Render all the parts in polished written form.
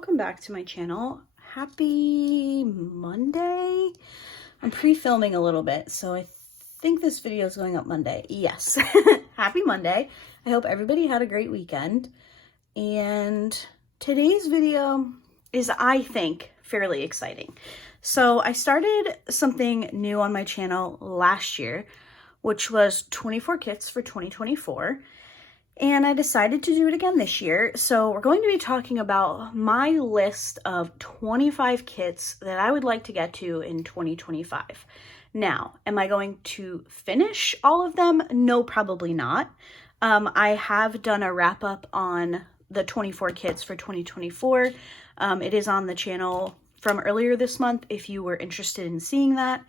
welcome back to my channel. Happy Monday. I'm pre-filming a little bit, so I think this video is going up Monday. Yes. Happy Monday. I hope everybody had a great weekend. And today's video is, I think, fairly exciting. So I started something new on my channel last year, which was 24 kits for 2024. And I decided to do it again this year. So we're going to be talking about my list of 25 kits that I would like to get to in 2025. Now, am I going to finish all of them? No, probably not. I have done a wrap up on the 24 kits for 2024. It is on the channel from earlier this month if you were interested in seeing that.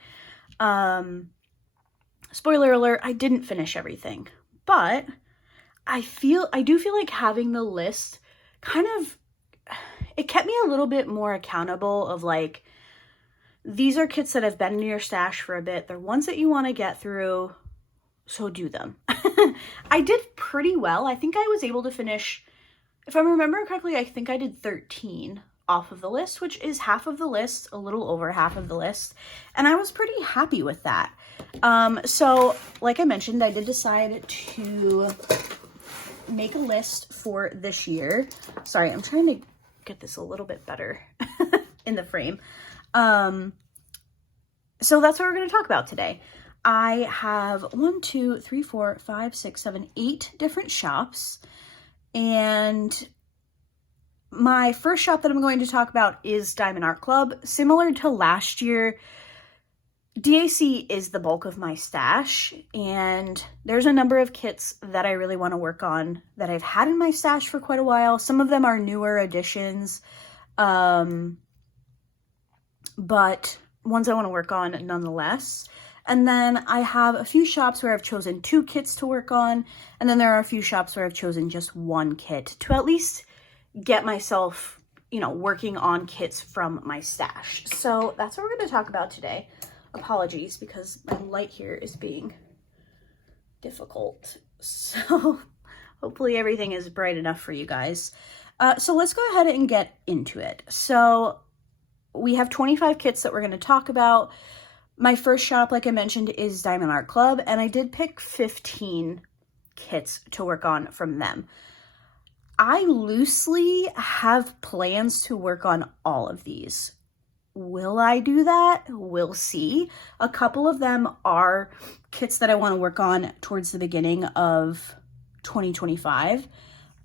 Spoiler alert, I didn't finish everything, but I do feel like having the list kind of, it kept me a little bit more accountable of like, these are kits that have been in your stash for a bit. They're ones that you want to get through, so do them. I did pretty well. I think I was able to finish, if I remember correctly, I think I did 13 off of the list, which is half of the list, a little over half of the list. And I was pretty happy with that. So like I mentioned, I did decide to make a list for this year. Sorry, I'm trying to get this a little bit better in the frame. So that's what we're going to talk about today. I have 8 different shops, and my first shop that I'm going to talk about is Diamond Art Club. Similar to last year, DAC is the bulk of my stash, and there's a number of kits that I really want to work on that I've had in my stash for quite a while. Some of them are newer additions, but ones I want to work on nonetheless. And then I have a few shops where I've chosen 2 kits to work on, and then there are a few shops where I've chosen just 1 kit to at least get myself, working on kits from my stash. So that's what we're going to talk about today. Apologies, because my light here is being difficult. So hopefully everything is bright enough for you guys. So let's go ahead and get into it. So we have 25 kits that we're going to talk about. My first shop, like I mentioned, is Diamond Art Club, and I did pick 15 kits to work on from them. I loosely have plans to work on all of these. Will I do that? We'll see. A couple of them are kits that I want to work on towards the beginning of 2025.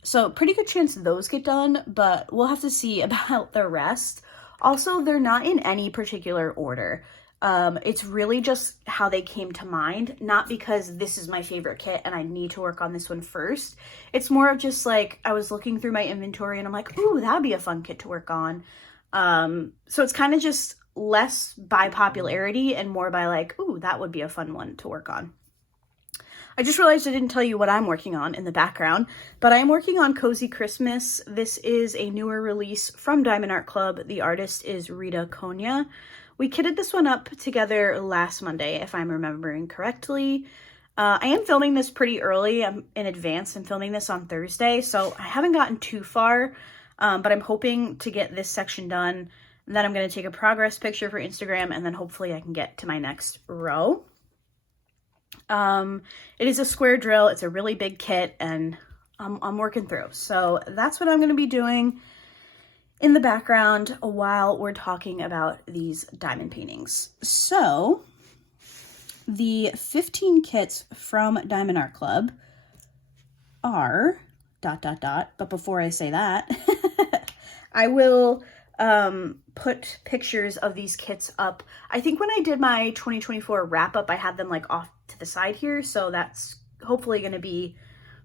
So pretty good chance those get done, but we'll have to see about the rest. Also, they're not in any particular order. It's really just how they came to mind, not because this is my favorite kit and I need to work on this one first. It's more of just like, I was looking through my inventory and I'm like, ooh, that'd be a fun kit to work on. So it's kind of just less by popularity and more by like, ooh, that would be a fun one to work on. I just realized I didn't tell you what I'm working on in the background, but I am working on Cozy Christmas. This is a newer release from Diamond Art Club. The artist is Rita Konya. We kitted this one up together last Monday, if I'm remembering correctly. I am filming this pretty early. I'm in advance. I'm filming this on Thursday, so I haven't gotten too far. But I'm hoping to get this section done, and then I'm going to take a progress picture for Instagram, and then hopefully I can get to my next row. It is a square drill. It's a really big kit, and I'm working through. So that's what I'm going to be doing in the background while we're talking about these diamond paintings. So the 15 kits from Diamond Art Club are ... But before I say that, I will put pictures of these kits up. I think when I did my 2024 wrap up, I had them like off to the side here. So that's hopefully going to be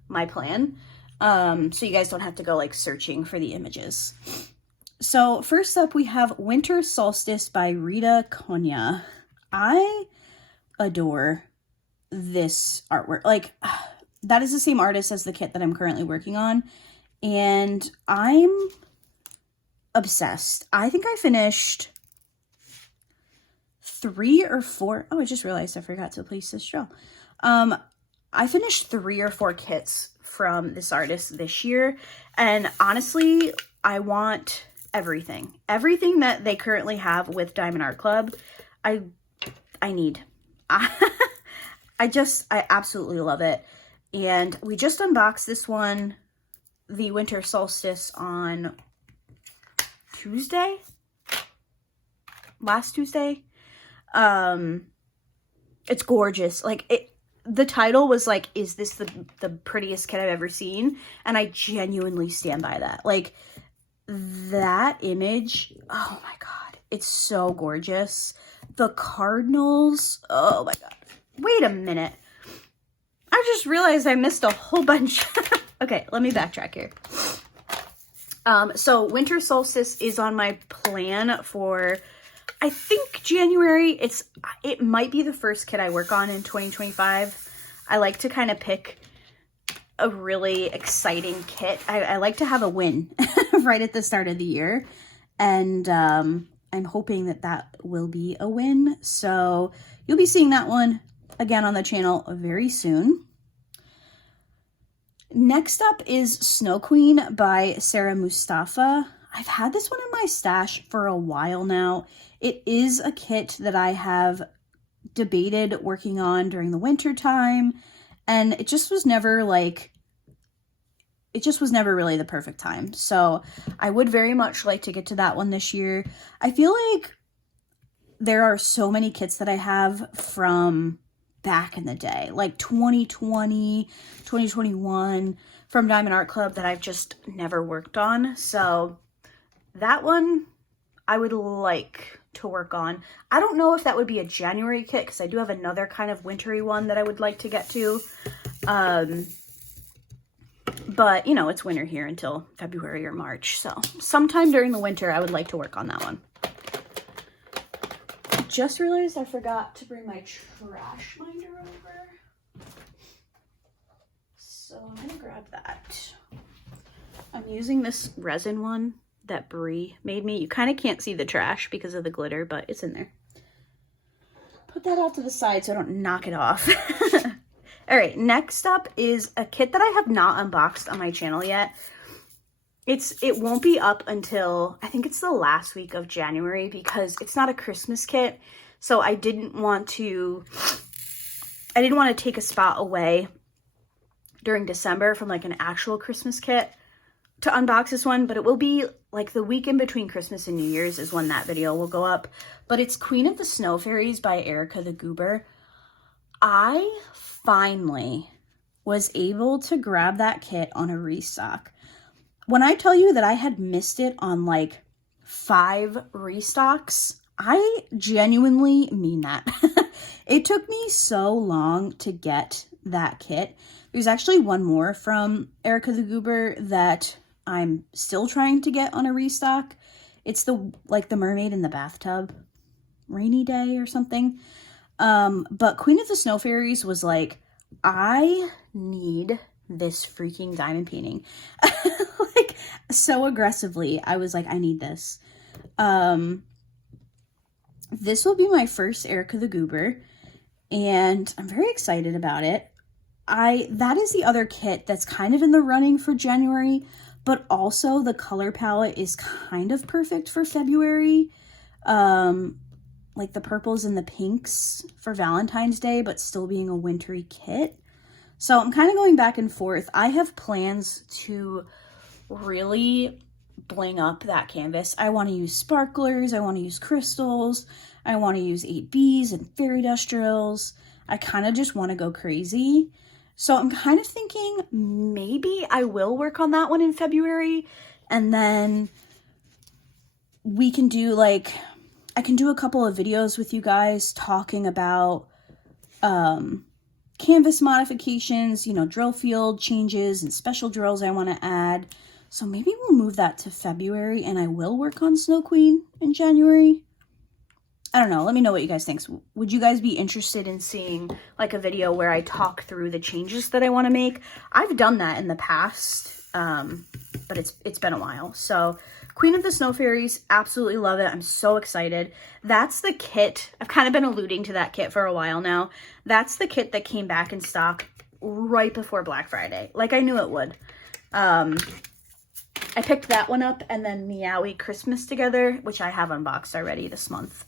my plan. So you guys don't have to go like searching for the images. So first up, we have Winter Solstice by Rita Konya. I adore this artwork. Like, that is the same artist as the kit that I'm currently working on, and I'm obsessed. I think I finished 3 or 4. Oh, I just realized I forgot to place this drill. I finished 3 or 4 kits from this artist this year, and honestly, I want everything. Everything that they currently have with Diamond Art Club, I need. I absolutely love it. And we just unboxed this one, the Winter Solstice, on Tuesday? Last Tuesday? It's gorgeous. Like, the title was like, is this the prettiest kit I've ever seen? And I genuinely stand by that. Like, that image, oh my god, it's so gorgeous. The cardinals, oh my god. Wait a minute. I just realized I missed a whole bunch. Okay, let me backtrack here. So Winter Solstice is on my plan for, I think, January. It might be the first kit I work on in 2025. I like to kind of pick a really exciting kit. I like to have a win right at the start of the year. And I'm hoping that will be a win. So you'll be seeing that one again on the channel very soon. Next up is Snow Queen by Sarah Mustafa. I've had this one in my stash for a while now. It is a kit that I have debated working on during the winter time, and it just was never really the perfect time. So I would very much like to get to that one this year. I feel like there are so many kits that I have from back in the day, like 2020, 2021, from Diamond Art Club that I've just never worked on. So that one I would like to work on. I don't know if that would be a January kit, because I do have another kind of wintry one that I would like to get to. But, you know, it's winter here until February or March. So sometime during the winter, I would like to work on that one. Just realized I forgot to bring my trash minder over. So I'm going to grab that. I'm using this resin one that Brie made me. You kind of can't see the trash because of the glitter, but it's in there. Put that off to the side so I don't knock it off. All right, next up is a kit that I have not unboxed on my channel yet. It won't be up until, I think it's the last week of January, because it's not a Christmas kit. So I didn't want to take a spot away during December from like an actual Christmas kit to unbox this one, but it will be like the week in between Christmas and New Year's is when that video will go up. But it's Queen of the Snow Fairies by Erica the Goober. I finally was able to grab that kit on a restock. When I tell you that I had missed it on like 5 restocks, I genuinely mean that. It took me so long to get that kit. There's actually one more from Erica the Goober that I'm still trying to get on a restock. It's the mermaid in the bathtub, rainy day or something. But Queen of the Snow Fairies was like, I need this freaking diamond painting. Like, so aggressively, I was like, I need this. This will be my first Erica the Goober, and I'm very excited about it. That is the other kit that's kind of in the running for January, but also the color palette is kind of perfect for February. Like the purples and the pinks for Valentine's Day, but still being a wintry kit. So I'm kind of going back and forth. I have plans to really bling up that canvas. I want to use sparklers. I want to use crystals. I want to use 8Bs and fairy dust drills. I kind of just want to go crazy. So I'm kind of thinking maybe I will work on that one in February, and then we can do like, I can do a couple of videos with you guys talking about canvas modifications, you know, drill field changes and special drills I want to add. So maybe we'll move that to February, and I will work on Snow Queen in January. I don't know. Let me know what you guys think. Would you guys be interested in seeing like a video where I talk through the changes that I want to make? I've done that in the past, but it's been a while. So Queen of the Snow Fairies, absolutely love it. I'm so excited. That's the kit. I've kind of been alluding to that kit for a while now. That's the kit that came back in stock right before Black Friday. Like I knew it would. I picked that one up, and then Meowie Christmas Together, which I have unboxed already this month.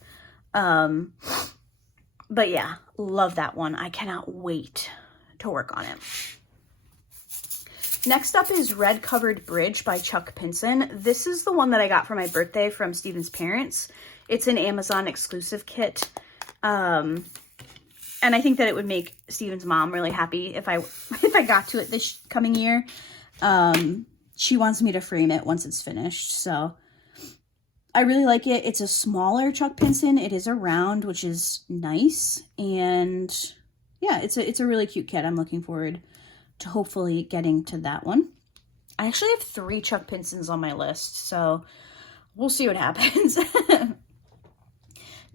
But yeah, love that one. I cannot wait to work on it. Next up is Red Covered Bridge by Chuck Pinson. This is the one that I got for my birthday from Steven's parents. It's an Amazon exclusive kit. And I think that it would make Steven's mom really happy if I got to it this coming year. She wants me to frame it once it's finished, so I really like it. It's a smaller Chuck Pinson. It is a round, which is nice, and yeah, it's a really cute kit. I'm looking forward to hopefully getting to that one. I actually have 3 Chuck Pinsons on my list, so we'll see what happens.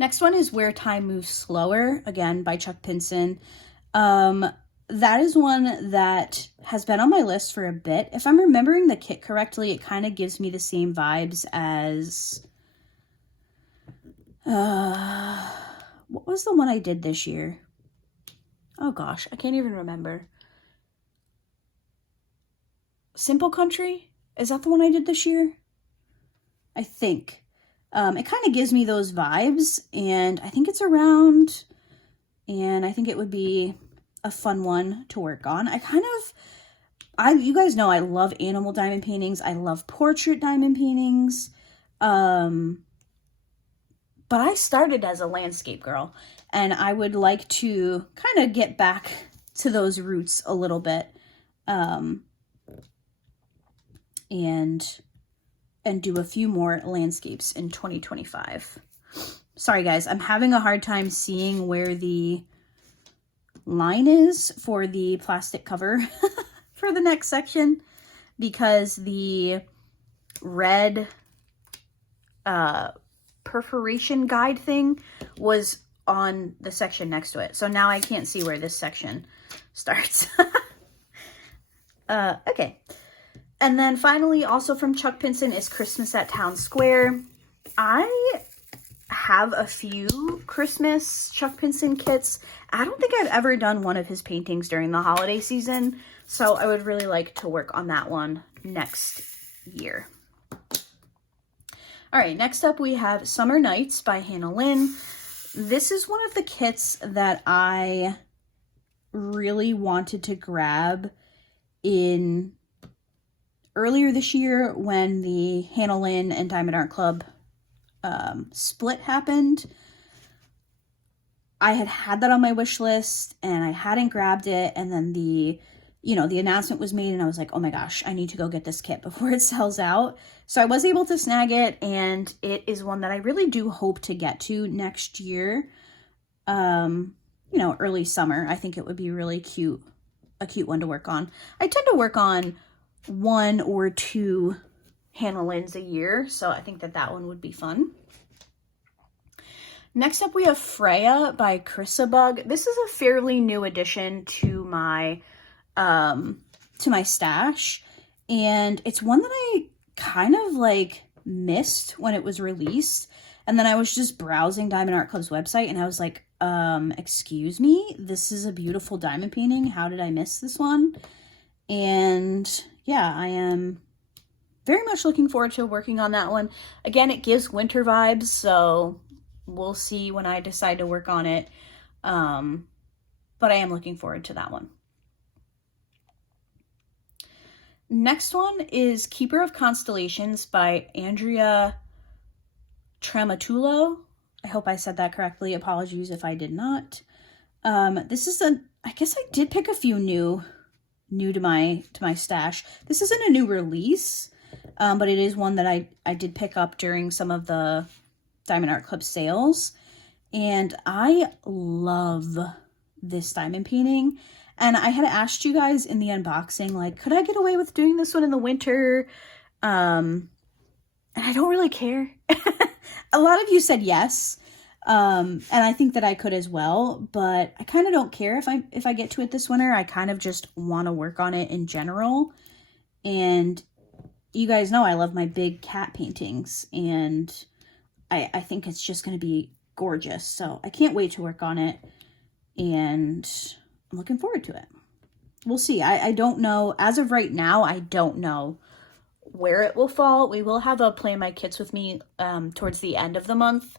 Next one is Where Time Moves Slower, again by Chuck Pinson. That is one that has been on my list for a bit. If I'm remembering the kit correctly, it kind of gives me the same vibes as... what was the one I did this year? Oh gosh, I can't even remember. Simple Country? Is that the one I did this year? I think. It kind of gives me those vibes, and I think it's a round, and I think it would be a fun one to work on. You guys know I love animal diamond paintings. I love portrait diamond paintings. But I started as a landscape girl, and I would like to kind of get back to those roots a little bit. And do a few more landscapes in 2025. Sorry guys, I'm having a hard time seeing where the line is for the plastic cover for the next section, because the red perforation guide thing was on the section next to it. So now I can't see where this section starts. Okay. And then finally, also from Chuck Pinson, is Christmas at Town Square. I have a few Christmas Chuck Pinson kits. I don't think I've ever done one of his paintings during the holiday season, so I would really like to work on that one next year. All right, next up we have Summer Nights by Hannah Lynn. This is one of the kits that I really wanted to grab in earlier this year when the Hannah Lynn and Diamond Art Club split happened. I had that on my wish list and I hadn't grabbed it, and then the announcement was made and I was like, oh my gosh, I need to go get this kit before it sells out. So I was able to snag it, and it is one that I really do hope to get to next year. Early summer. I think it would be really cute, a cute one to work on. I tend to work on 1 or 2 Hannah Lynn's a year, so I think that one would be fun. Next up we have Freya by Chrisabug. This is a fairly new addition to my stash, and it's one that I kind of like missed when it was released, and then I was just browsing Diamond Art Club's website and I was like, excuse me, this is a beautiful diamond painting. How did I miss this one? And yeah, I am very much looking forward to working on that one. Again, it gives winter vibes, so we'll see when I decide to work on it. But I am looking forward to that one. Next one is Keeper of Constellations by Andrea Tramatullo. I hope I said that correctly. Apologies if I did not. This is I guess I did pick a few new to my stash. This isn't a new release, but it is one that I did pick up during some of the Diamond Art Club sales, and I love this diamond painting. And I had asked you guys in the unboxing, like, could I get away with doing this one in the winter? And I don't really care. A lot of you said yes. And I think that I could as well, but I kind of don't care if I get to it this winter. I kind of just want to work on it in general. And you guys know I love my big cat paintings, and I think it's just going to be gorgeous. So I can't wait to work on it, and I'm looking forward to it. We'll see. I don't know. As of right now, I don't know where it will fall. We will have a Plan My Kits with Me towards the end of the month,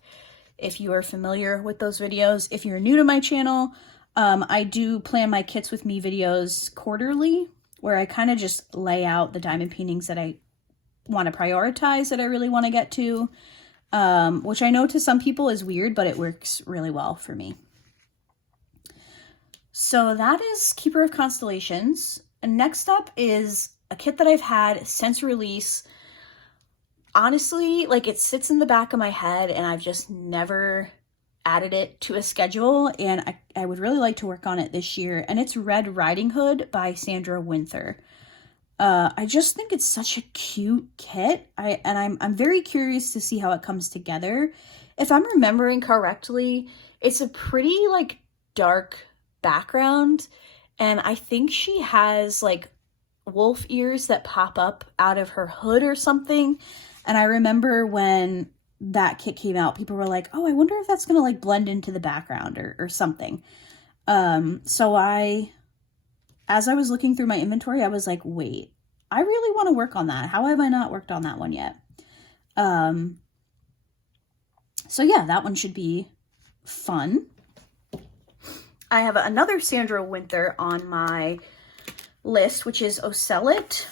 if you are familiar with those videos. If you're new to my channel, I do Plan My Kits with Me videos quarterly, where I kind of just lay out the diamond paintings that I want to prioritize, that I really want to get to, which I know to some people is weird, but it works really well for me. So that is Keeper of Constellations. And next up is a kit that I've had since release. Honestly, like, it sits in the back of my head and I've just never added it to a schedule, and I would really like to work on it this year. And it's Red Riding Hood by Sandra Winther. I just think it's such a cute kit. I'm very curious to see how it comes together. If I'm remembering correctly, it's a pretty like dark background, and I think she has like wolf ears that pop up out of her hood or something. And I remember when that kit came out, people were like, oh, I wonder if that's gonna like blend into the background or something. So as I was looking through my inventory, I was like, wait, I really want to work on that. How have I not worked on that one yet? So yeah, that one should be fun. I have another Sandra Winther on my list, which is Ocelit.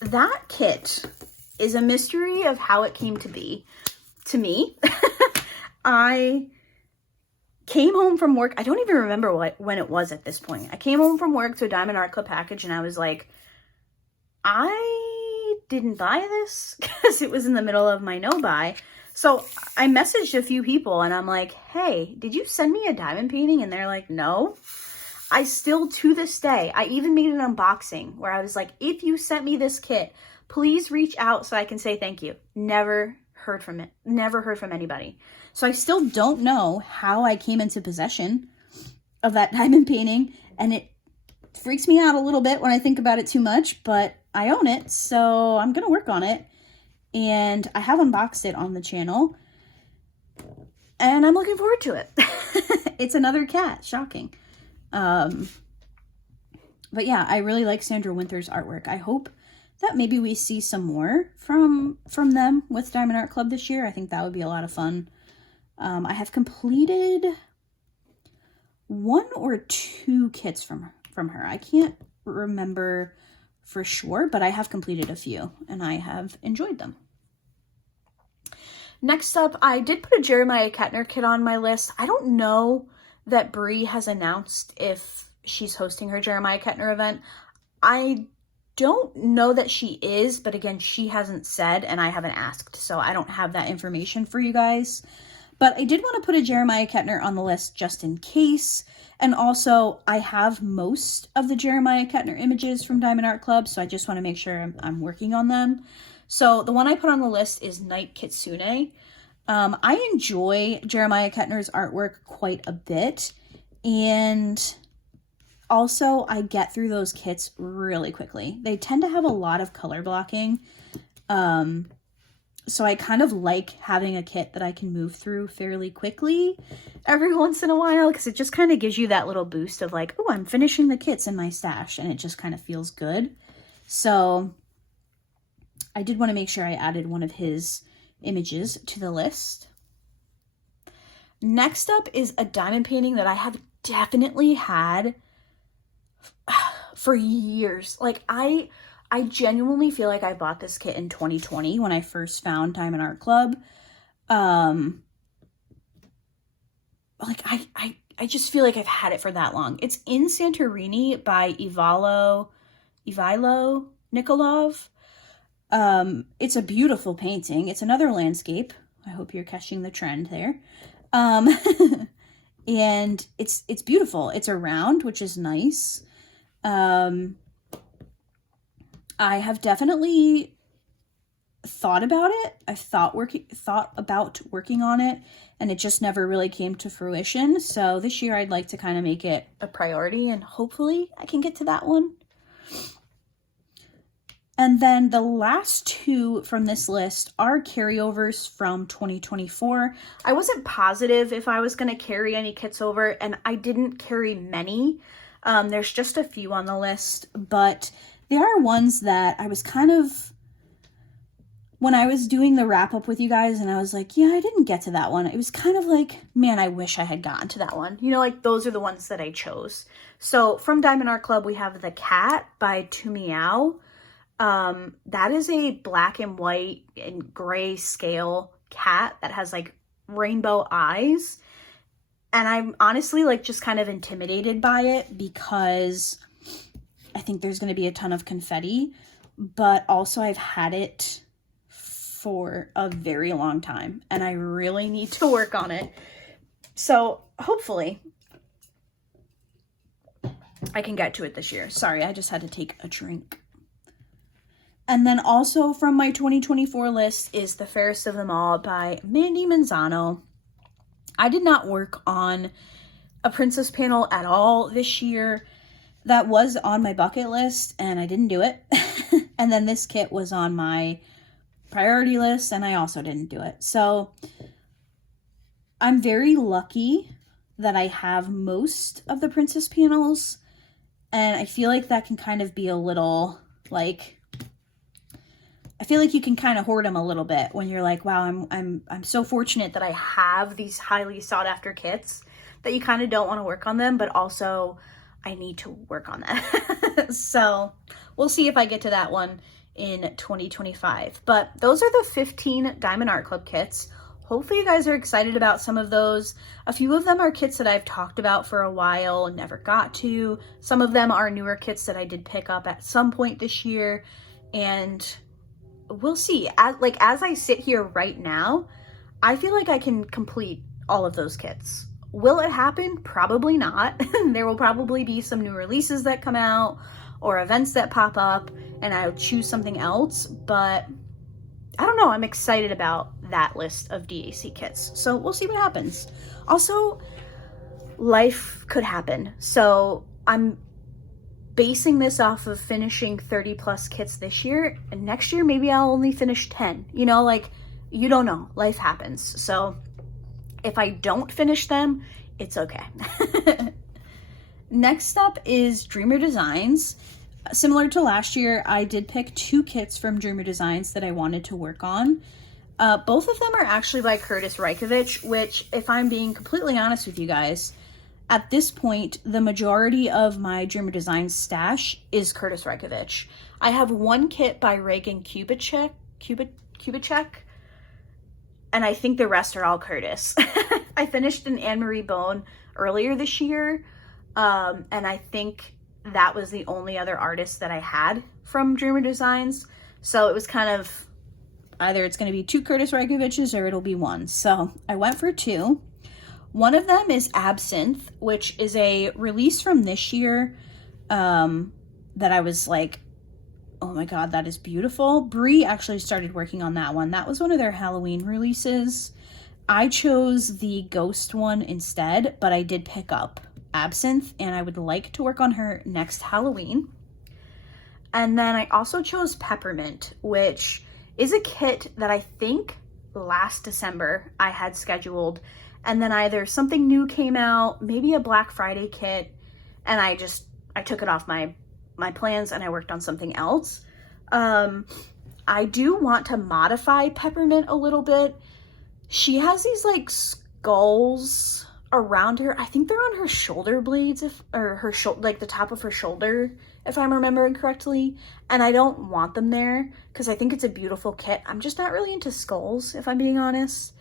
That kit is a mystery of how it came to be to me. I came home from work. I don't even remember when it was at this point. I came home from work to a Diamond Art Club package, and I was like, I didn't buy this because it was in the middle of my no buy. So I messaged a few people and I'm like, hey, did you send me a diamond painting? And they're like, no. I still, to this day, I even made an unboxing where I was like, if you sent me this kit, please reach out so I can say thank you. Never heard from it. Never heard from anybody. So I still don't know how I came into possession of that diamond painting, and it freaks me out a little bit when I think about it too much, but I own it, so I'm gonna work on it. And I have unboxed it on the channel, and I'm looking forward to it. It's another cat. Shocking. But yeah, I really like Sandra Winther's artwork. I hope that maybe we see some more from them with Diamond Art Club this year. I think that would be a lot of fun. I have completed 1 or 2 kits from her. I can't remember for sure, but I have completed a few, and I have enjoyed them. Next up, I did put a Jeremiah Kettner kit on my list. I don't know that Brie has announced if she's hosting her Jeremiah Kettner event. I don't know that she is, but again, she hasn't said and I haven't asked, so I don't have that information for you guys. But I did want to put a Jeremiah Kettner on the list just in case. And also, I have most of the Jeremiah Kettner images from Diamond Art Club, so I just want to make sure I'm working on them. So the one I put on the list is Night Kitsune. I enjoy Jeremiah Kettner's artwork quite a bit, and also I get through those kits really quickly. They tend to have a lot of color blocking, so I kind of like having a kit that I can move through fairly quickly every once in a while, because it just kind of gives you that little boost of like, oh, I'm finishing the kits in my stash, and it just kind of feels good. So I did want to make sure I added one of his images to the list. Next up is a diamond painting that I have definitely had for years. Like, I genuinely feel like I bought this kit in 2020 when I first found Diamond Art Club. Like, I just feel like I've had it for that long. It's In Santorini by Ivalo Nikolov. It's a beautiful painting. It's another landscape. I hope you're catching the trend there. And it's beautiful. It's a round, which is nice. I have definitely thought about it. I've thought about working on it, and it just never really came to fruition. So this year I'd like to kind of make it a priority, and hopefully I can get to that one. And then the last 2 from this list are carryovers from 2024. I wasn't positive if I was going to carry any kits over, and I didn't carry many. There's just a few on the list, but they are ones that I was kind of when I was doing the wrap up with you guys and I was like, yeah, I didn't get to that one. It was kind of like, man, I wish I had gotten to that one. You know, like those are the ones that I chose. So from Diamond Art Club, we have The Cat by To Meow. That is a black and white and gray scale cat that has like rainbow eyes. And I'm honestly like just kind of intimidated by it because I think there's going to be a ton of confetti, but also I've had it for a very long time and I really need to work on it. So hopefully I can get to it this year. Sorry, I just had to take a drink. And then also from my 2024 list is The Fairest of Them All by Mandy Manzano. I did not work on a princess panel at all this year. That was on my bucket list and I didn't do it. And then this kit was on my priority list and I also didn't do it. So I'm very lucky that I have most of the princess panels, and I feel like that can kind of be a little like, I feel like you can kind of hoard them a little bit when you're like, wow, I'm so fortunate that I have these highly sought after kits that you kind of don't want to work on them, but also I need to work on that. So we'll see if I get to that one in 2025. But those are the 15 Diamond Art Club kits. Hopefully you guys are excited about some of those. A few of them are kits that I've talked about for a while and never got to. Some of them are newer kits that I did pick up at some point this year, and we'll see. As I sit here right now, I feel like I can complete all of those kits. Will it happen? Probably not. There will probably be some new releases that come out or events that pop up and I'll choose something else, but I don't know. I'm excited about that list of DAC kits. So we'll see what happens. Also, life could happen. So I'm basing this off of finishing 30 plus kits this year, and next year maybe I'll only finish 10. You know, like, you don't know. Life happens. So if I don't finish them, it's okay. Next up is Dreamer Designs. Similar to last year, I did pick 2 kits from Dreamer Designs that I wanted to work on. Both of them are actually by Curtis Reikovich, which, if I'm being completely honest with you guys, at this point, the majority of my Dreamer Designs stash is Curtis Reikovich. I have one kit by Reagan Kubicek, and I think the rest are all Curtis. I finished an Anne-Marie Bone earlier this year, and I think that was the only other artist that I had from Dreamer Designs. So it was kind of either it's going to be 2 Curtis Reikoviches or it'll be 1. So I went for 2. One of them is Absinthe, which is a release from this year that I was like, oh my god, that is beautiful. Brie actually started working on that one. That was one of their Halloween releases. I chose the Ghost one instead, but I did pick up Absinthe, and I would like to work on her next Halloween. And then I also chose Peppermint, which is a kit that I think last December I had scheduled, and then either something new came out, maybe a Black Friday kit, and I took it off my plans and I worked on something else. I do want to modify Peppermint a little bit. She has these like skulls around her. I think they're on her shoulder blades, like the top of her shoulder, if I'm remembering correctly. And I don't want them there because I think it's a beautiful kit. I'm just not really into skulls, if I'm being honest.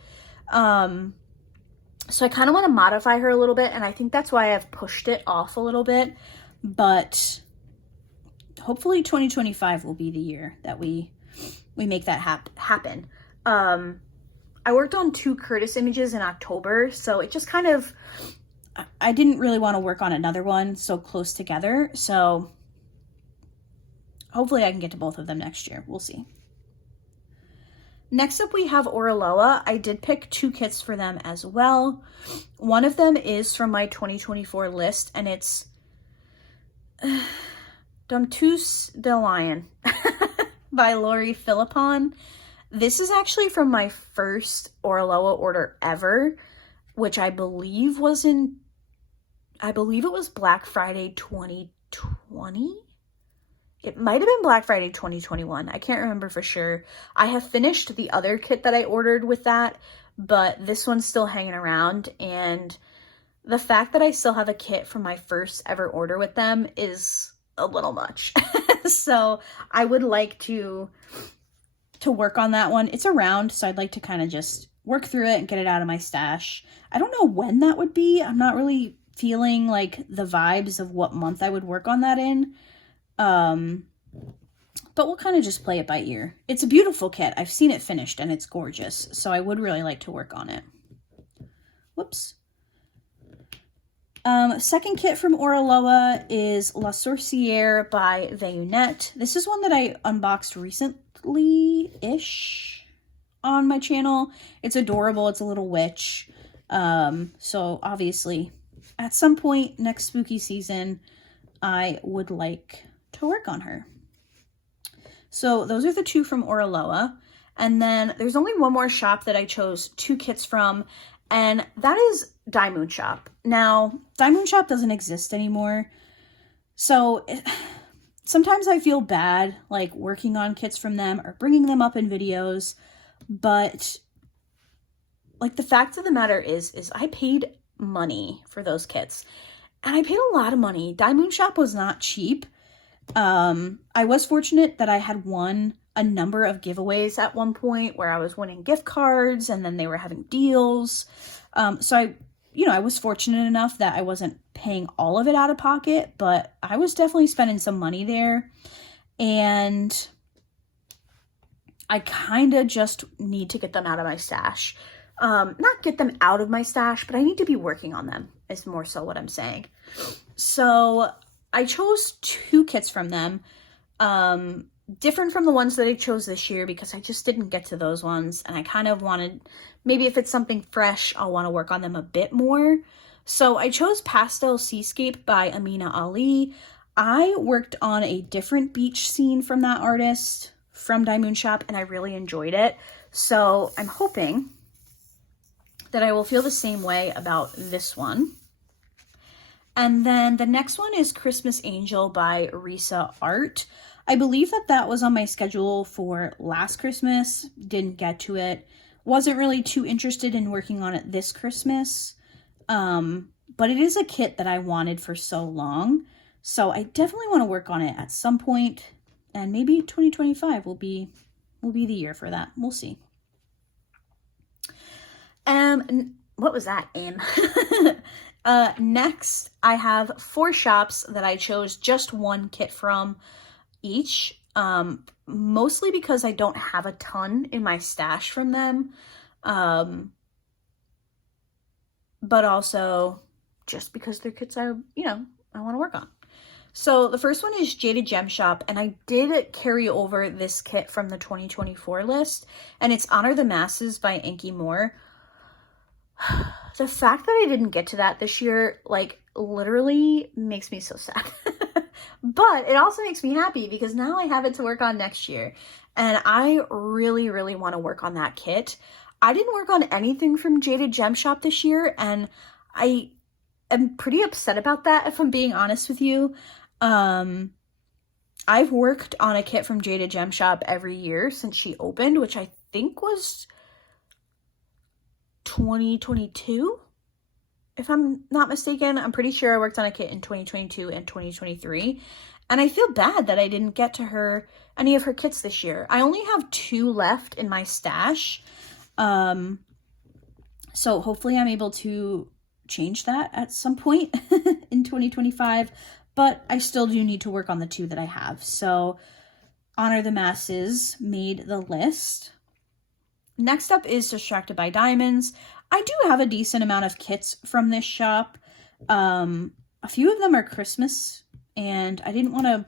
So I kind of want to modify her a little bit, and I think that's why I've pushed it off a little bit. But hopefully 2025 will be the year that we make that happen. I worked on 2 Curtis images in October, so it just kind of, I didn't really want to work on another one so close together. So hopefully I can get to both of them next year. We'll see. Next up, we have Oraloa. I did pick 2 kits for them as well. One of them is from my 2024 list, and it's Dompteuse de Lion by Lori Philippon. This is actually from my first Oraloa order ever, which I believe it was Black Friday 2020. It might have been Black Friday 2021. I can't remember for sure. I have finished the other kit that I ordered with that, but this one's still hanging around. And the fact that I still have a kit from my first ever order with them is a little much. So I would like to work on that one. It's around, so I'd like to kind of just work through it and get it out of my stash. I don't know when that would be. I'm not really feeling like the vibes of what month I would work on that in. But we'll kind of just play it by ear. It's a beautiful kit. I've seen it finished and it's gorgeous. So I would really like to work on it. Whoops. Second kit from Oraloa is La Sorcière by Vayunette. This is one that I unboxed recently-ish on my channel. It's adorable. It's a little witch. So obviously at some point next spooky season, I would like to work on her. So those are the two from Oraloa. And then there's only one more shop that I chose 2 kits from, and that is DaMoon Shop. Now, DaMoon Shop doesn't exist anymore. So sometimes I feel bad like working on kits from them or bringing them up in videos, but like the fact of the matter is I paid money for those kits. And I paid a lot of money. DaMoon Shop was not cheap. I was fortunate that I had won a number of giveaways at one point where I was winning gift cards and then they were having deals. So I was fortunate enough that I wasn't paying all of it out of pocket, but I was definitely spending some money there. And I kind of just need to get them out of my stash. Not get them out of my stash, but I need to be working on them is more so what I'm saying. So I chose 2 kits from them, different from the ones that I chose this year because I just didn't get to those ones. And I kind of wanted, maybe if it's something fresh, I'll want to work on them a bit more. So I chose Pastel Seascape by Amina Ali. I worked on a different beach scene from that artist from DaMoon Shop and I really enjoyed it. So I'm hoping that I will feel the same way about this one. And then the next one is Christmas Angel by Risa Art. I believe that was on my schedule for last Christmas. Didn't get to it. Wasn't really too interested in working on it this Christmas. But it is a kit that I wanted for so long. So I definitely want to work on it at some point. And maybe 2025 will be the year for that. We'll see. What was that in? Next, I have 4 shops that I chose just 1 kit from each, mostly because I don't have a ton in my stash from them, but also just because they're kits I want to work on. So the first one is Jada Gem Shop, and I did carry over this kit from the 2024 list, and it's Honor the Masses by Enki Moore. The fact that I didn't get to that this year, like, literally makes me so sad. But it also makes me happy because now I have it to work on next year. And I really, really want to work on that kit. I didn't work on anything from Jada Gem Shop this year, and I am pretty upset about that, if I'm being honest with you. I've worked on a kit from Jada Gem Shop every year since she opened, which I think was 2022, if I'm not mistaken. I'm pretty sure I worked on a kit in 2022 and 2023, and I feel bad that I didn't get to her any of her kits this year. I only have 2 left in my stash, so hopefully I'm able to change that at some point in 2025, but I still do need to work on the 2 that I have. So Honor the Masses made the list. Next up is Distracted by Diamonds. I do have a decent amount of kits from this shop. A few of them are Christmas, and I didn't want to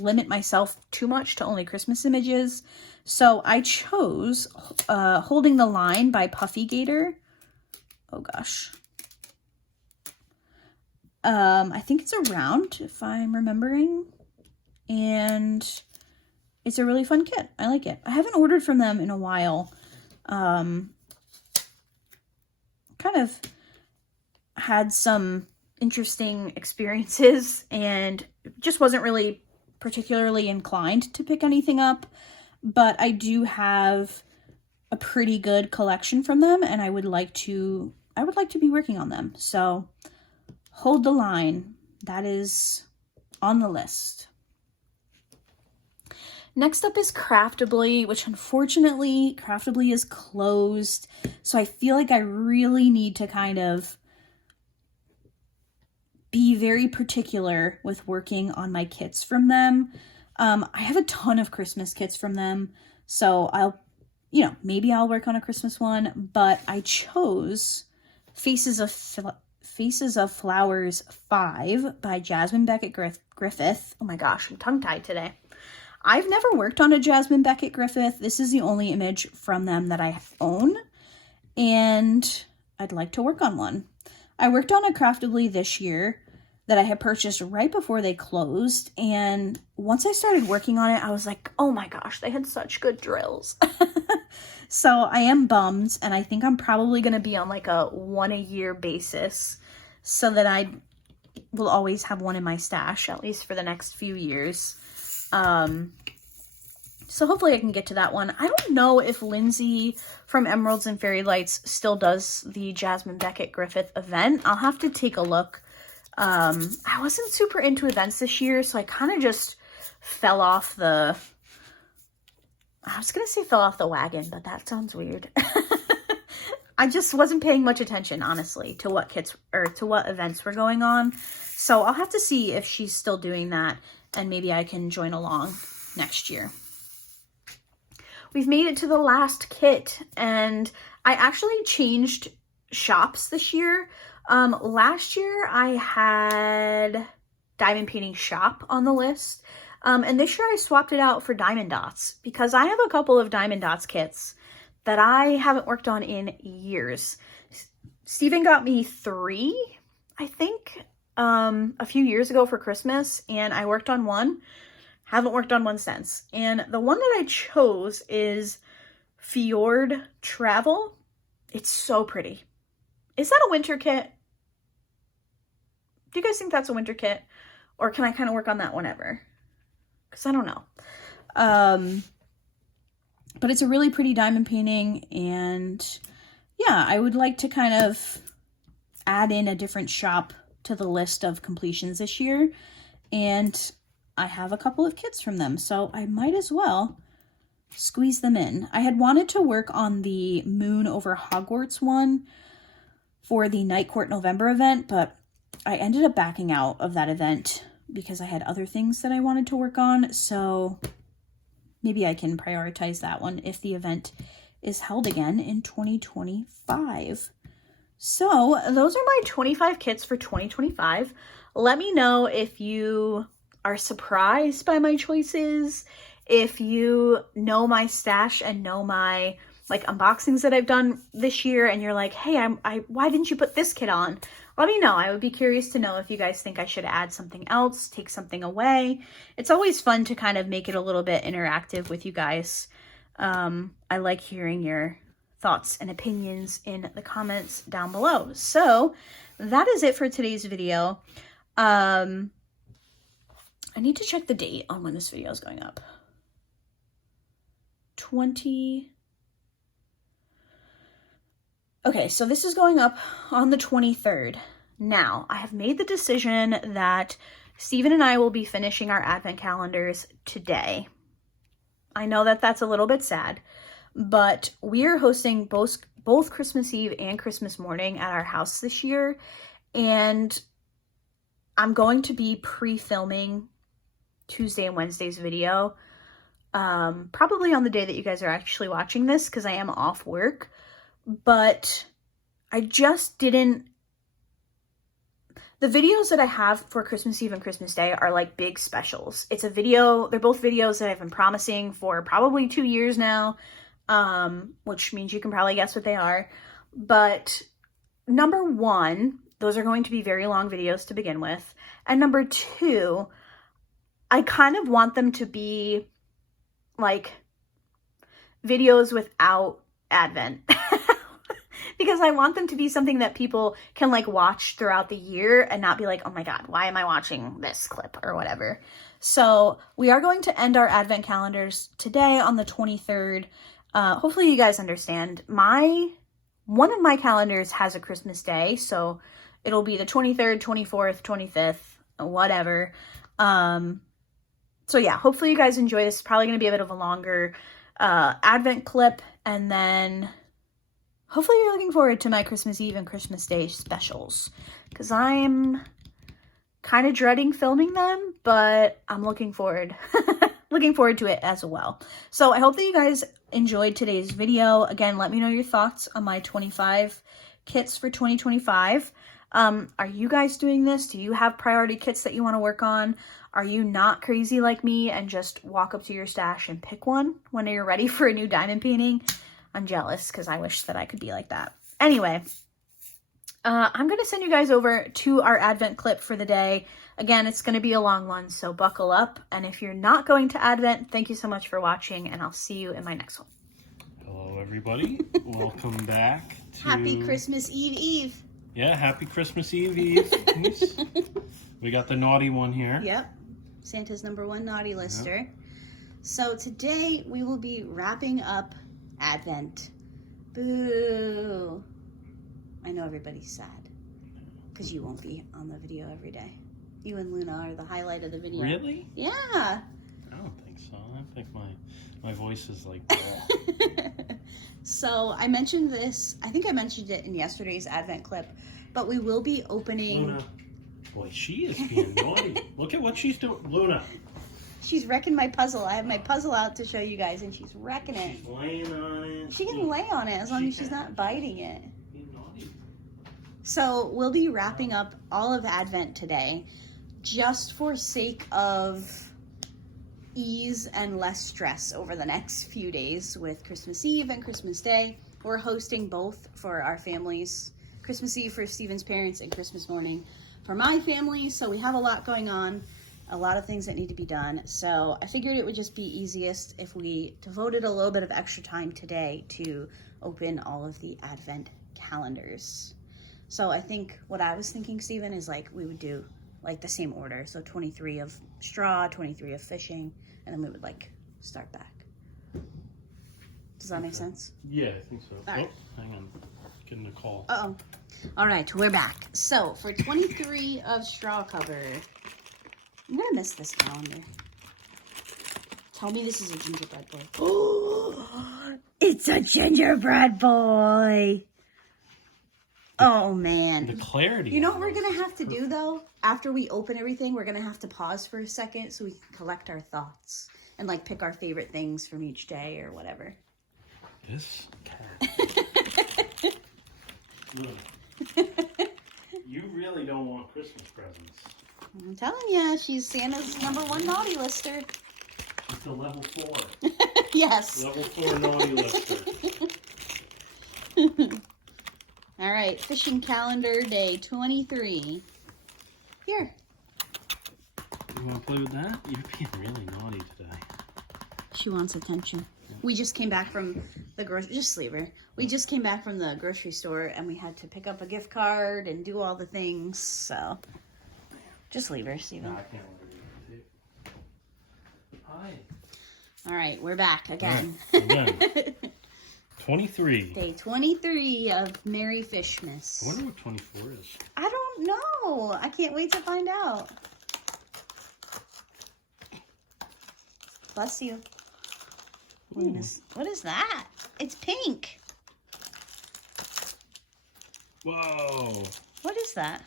limit myself too much to only Christmas images. So I chose Holding the Line by Puffy Gator. Oh gosh. I think it's around, if I'm remembering. And it's a really fun kit. I like it. I haven't ordered from them in a while. Kind of had some interesting experiences and just wasn't really particularly inclined to pick anything up, but I do have a pretty good collection from them, and I would like to be working on them. So hold the line. That is on the list. Next up is Craftably, which unfortunately Craftably is closed. So I feel like I really need to kind of be very particular with working on my kits from them. I have a ton of Christmas kits from them, so maybe I'll work on a Christmas one, but I chose Faces of Flowers 5 by Jasmine Beckett Griffith. Oh my gosh, I'm tongue-tied today. I've never worked on a Jasmine Beckett Griffith. This is the only image from them that I own, and I'd like to work on one. I worked on a Craftably this year that I had purchased right before they closed, and once I started working on it, I was like, oh my gosh, they had such good drills. So I am bummed, and I think I'm probably going to be on like a one-a-year basis so that I will always have one in my stash, at least for the next few years. So hopefully I can get to that one. I don't know if Lindsay from Emeralds and Fairy Lights still does the Jasmine Beckett Griffith event. I'll have to take a look. I wasn't super into events this year, so I kind of just fell off the... I was going to say fell off the wagon, but that sounds weird. I just wasn't paying much attention, honestly, to what events were going on. So I'll have to see if she's still doing that, and maybe I can join along next year. We've made it to the last kit, and I actually changed shops this year. Last year I had Diamond Painting Shop on the list, and this year I swapped it out for Diamond Dots because I have a couple of Diamond Dots kits that I haven't worked on in years. Steven got me 3, I think, a few years ago for Christmas, and I worked on one. Haven't worked on one since. And the one that I chose is Fjord Travel. It's so pretty. Is that a winter kit? Do you guys think that's a winter kit? Or can I kind of work on that whenever? Because I don't know. But it's a really pretty diamond painting, and yeah, I would like to kind of add in a different shop to the list of completions this year, and I have a couple of kits from them, so I might as well squeeze them in. I had wanted to work on the Moon over Hogwarts one for the Night Court November event, but I ended up backing out of that event because I had other things that I wanted to work on, so maybe I can prioritize that one if the event is held again in 2025. So those are my 25 kits for 2025. Let me know if you are surprised by my choices, if you know my stash and know my like unboxings that I've done this year, and you're like, hey, why didn't you put this kit on? Let me know. I would be curious to know if you guys think I should add something else, take something away. It's always fun to kind of make it a little bit interactive with you guys. I like hearing your thoughts and opinions in the comments down below. So that is it for today's video. I need to check the date on when this video is going up. Okay, so this is going up on the 23rd. Now, I have made the decision that Steven and I will be finishing our advent calendars today. I know that that's a little bit sad, but we are hosting both Christmas Eve and Christmas morning at our house this year, and I'm going to be pre-filming Tuesday and Wednesday's video, probably on the day that you guys are actually watching this, because I am off work. But I just didn't... The videos that I have for Christmas Eve and Christmas Day are like big specials. It's a video, they're both videos that I've been promising for probably 2 years now, which means you can probably guess what they are. But number one, those are going to be very long videos to begin with. And number two, I kind of want them to be like videos without Advent. because I want them to be something that people can like watch throughout the year and not be like, oh my God, why am I watching this clip or whatever. So we are going to end our advent calendars today on the 23rd. Hopefully you guys understand. One of my calendars has a Christmas day, so it'll be the 23rd, 24th, 25th, whatever. So yeah, hopefully you guys enjoy this. It's probably going to be a bit of a longer advent clip, and then hopefully you're looking forward to my Christmas Eve and Christmas Day specials, because I'm kind of dreading filming them, but I'm looking forward to it as well. So I hope that you guys enjoyed today's video. Again, let me know your thoughts on my 25 kits for 2025. Are you guys doing this? Do you have priority kits that you want to work on? Are you not crazy like me and just walk up to your stash and pick one when you're ready for a new diamond painting? I'm jealous because I wish that I could be like that. Anyway, I'm going to send you guys over to our advent clip for the day. Again, it's going to be a long one, so buckle up. And if you're not going to advent, thank you so much for watching, and I'll see you in my next one. Hello, everybody. Welcome back to... Happy Christmas Eve. Yeah, happy Christmas Eve. We got the naughty one here. Yep. Santa's #1 naughty lister. Yep. So today we will be wrapping up Advent. Boo. I know everybody's sad because you won't be on the video every day. You and Luna are the highlight of the video. Really? Yeah. I don't think so. I think my voice is like... So I mentioned this, I think I mentioned it in yesterday's Advent clip, but we will be opening... Luna. Boy, she is being naughty. Look at what she's doing. Luna. She's wrecking my puzzle. I have my puzzle out to show you guys, and she's wrecking it. She's laying on it. She can lay on it as long as she's not biting it. Being naughty. So we'll be wrapping up all of Advent today, just for sake of ease and less stress over the next few days with Christmas Eve and Christmas Day. We're hosting both for our families. Christmas Eve for Steven's parents and Christmas morning for my family. So we have a lot going on, a lot of things that need to be done. So I figured it would just be easiest if we devoted a little bit of extra time today to open all of the Advent calendars. So I think what I was thinking, Steven, is like we would do like the same order. So 23 of straw, 23 of fishing, and then we would like start back. Does that make sense? Yeah, I think so. All right. Hang on. Getting a call. Uh-oh. All right, we're back. So for 23 of straw cover, I'm gonna miss this calendar. Tell me this is a gingerbread boy. Oh, it's a gingerbread boy. Oh man. The clarity. You know what we're gonna have to do though? After we open everything, we're gonna have to pause for a second so we can collect our thoughts and like pick our favorite things from each day or whatever. This cat. Look, you really don't want Christmas presents. I'm telling you, she's Santa's #1 naughty lister. It's a level 4. Yes. Level 4 naughty lister. All right, fishing calendar day 23. Here. You want to play with that? You're being really naughty today. She wants attention. We just came back from the grocery, just leave her. We just came back from the grocery store and we had to pick up a gift card and do all the things, so just leave her, Steven. I can't order it. Hi. All right, we're back again. Yeah, again. 23. Day 23 of Merry Fishmas. I wonder what 24 is. I don't know. I can't wait to find out. Bless you. What is that? It's pink. Whoa. What is that?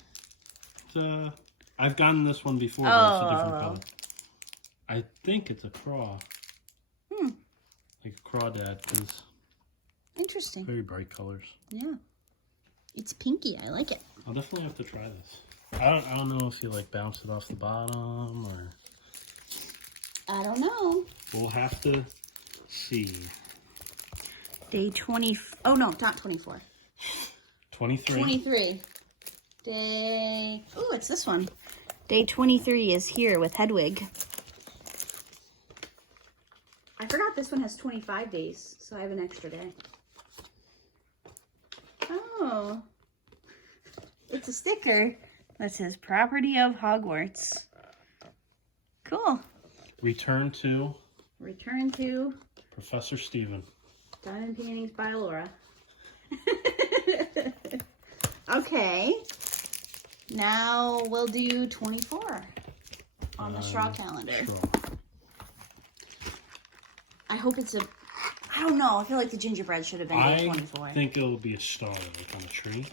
It's I've gotten this one before, but it's a different color. I think it's a craw. Like a crawdad, because interesting. Very bright colors. Yeah. It's pinky. I like it. I'll definitely have to try this. I don't know if you like bounce it off the bottom or... I don't know. We'll have to see. Day 20... Oh, no, not 24. 23. 23. Day... Oh, it's this one. Day 23 is here with Hedwig. I forgot this one has 25 days, so I have an extra day. Oh, Oh. It's a sticker that says property of Hogwarts. Cool. Return to Professor Steven. Diamond Paintings by Laura. Okay. Now we'll do 24 on the straw calendar. Sure. I hope it's a... I don't know. I feel like the gingerbread should have been day 24. I think it'll be a star, like on a tree.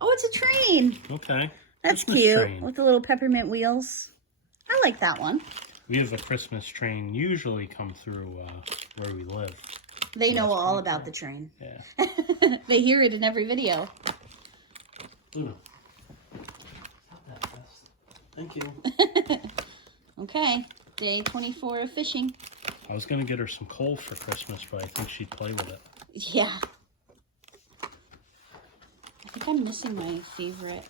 Oh, it's a train. Okay. That's Christmas cute. train. With the little peppermint wheels. I like that one. We have a Christmas train usually come through where we live. They know all about the train. Yeah. They hear it in every video. Luna. Not that fast. Thank you. Okay. Day 24 of fishing. I was going to get her some coal for Christmas, but I think she'd play with it. Yeah. I think I'm missing my favorite.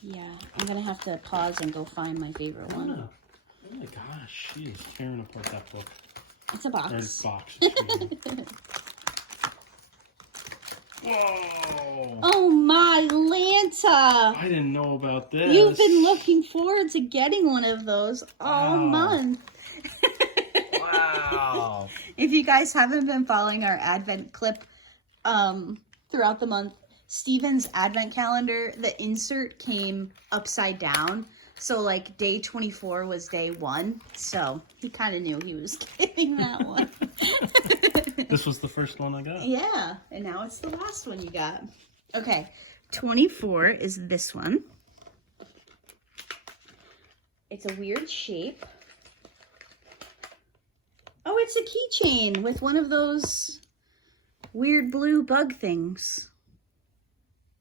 Yeah, I'm going to have to pause and go find my favorite one. Oh my gosh, she is tearing apart that book. It's a box. Or box. Whoa! Oh my Lanta! I didn't know about this. You've been looking forward to getting one of those all month. Wow. If you guys haven't been following our Advent clip throughout the month, Steven's Advent calendar, the insert came upside down. So, like, day 24 was day 1. So, he kind of knew he was getting that one. This was the first one I got. Yeah, and now it's the last one you got. Okay, 24 is this one. It's a weird shape. Oh, it's a keychain with one of those weird blue bug things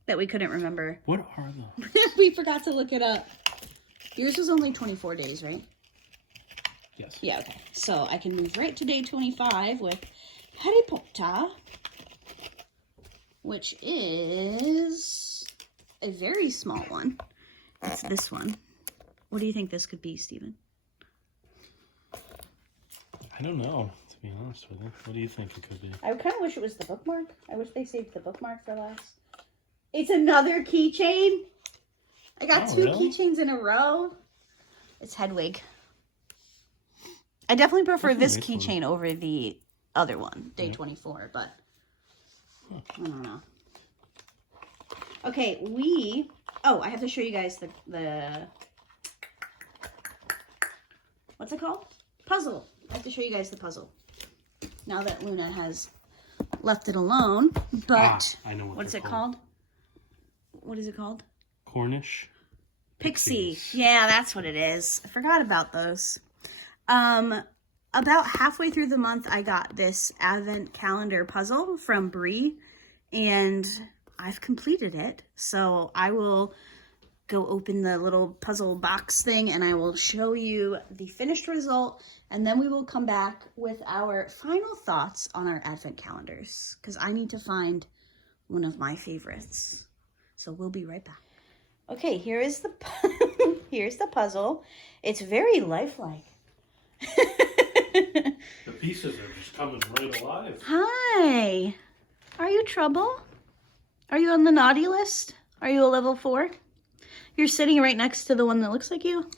that we couldn't remember. What are those? We forgot to look it up. Yours was only 24 days, right? Yes. Yeah, okay. So I can move right to day 25 with Harry Potter, which is a very small one. It's this one. What do you think this could be, Steven? I don't know, to be honest with you. What do you think it could be? I kind of wish it was the bookmark. I wish they saved the bookmark for last. It's another keychain. I got two keychains in a row. It's Hedwig. I definitely prefer this keychain over the other one, day 24, but I don't know. Okay, I have to show you guys the what's it called? Puzzle. I have to show you guys the puzzle. Now that Luna has left it alone, but I know what's it called? What is it called? Cornish Pixie. Yeah, that's what it is. I forgot about those. About halfway through the month, I got this Advent calendar puzzle from Bree, and I've completed it. So I will go open the little puzzle box thing, and I will show you the finished result, and then we will come back with our final thoughts on our Advent calendars, because I need to find one of my favorites. So we'll be right back. Okay, here is the here's the puzzle. It's very lifelike. The pieces are just coming right alive. Hi. Are you trouble? Are you on the naughty list? Are you a level 4? You're sitting right next to the one that looks like you.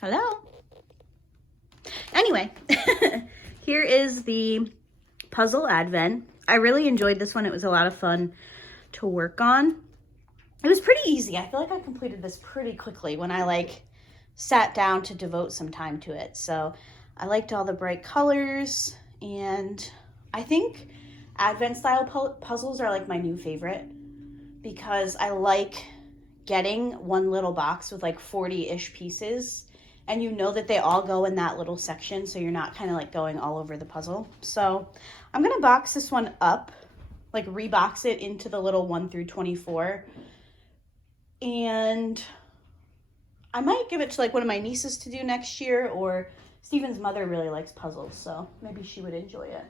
Hello. Anyway, here is the puzzle Advent. I really enjoyed this one. It was a lot of fun to work on. It was pretty easy. I feel like I completed this pretty quickly when I sat down to devote some time to it. So I liked all the bright colors, and I think Advent style puzzles are my new favorite, because I like getting one little box with 40-ish pieces, and you know that they all go in that little section, so you're not kind of going all over the puzzle. So I'm gonna box this one up, rebox it into the little 1 through 24, and I might give it to one of my nieces to do next year, or Steven's mother really likes puzzles, so maybe she would enjoy it.